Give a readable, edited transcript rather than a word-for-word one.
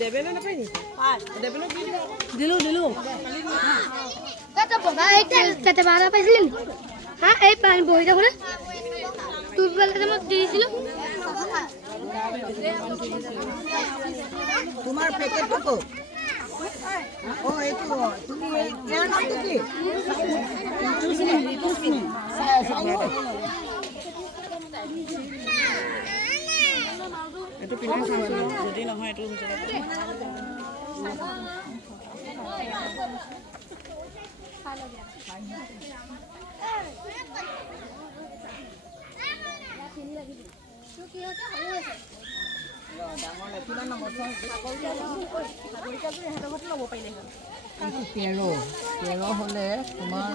দেবেনে নাপায় নি দেবেনে কি দিলো কত বাবা এইটা কত বারা পাইছিলেন হ্যাঁ এই পানি বইটা করে তুই বলতে মত দিয়েছিল তোমার প্যাকেটটুকু ও এইটো তুমি এর নাম কি এটো পিলাই চাম যদি নহয় এটো হৈ যাব তেৰ হলে তোমাৰ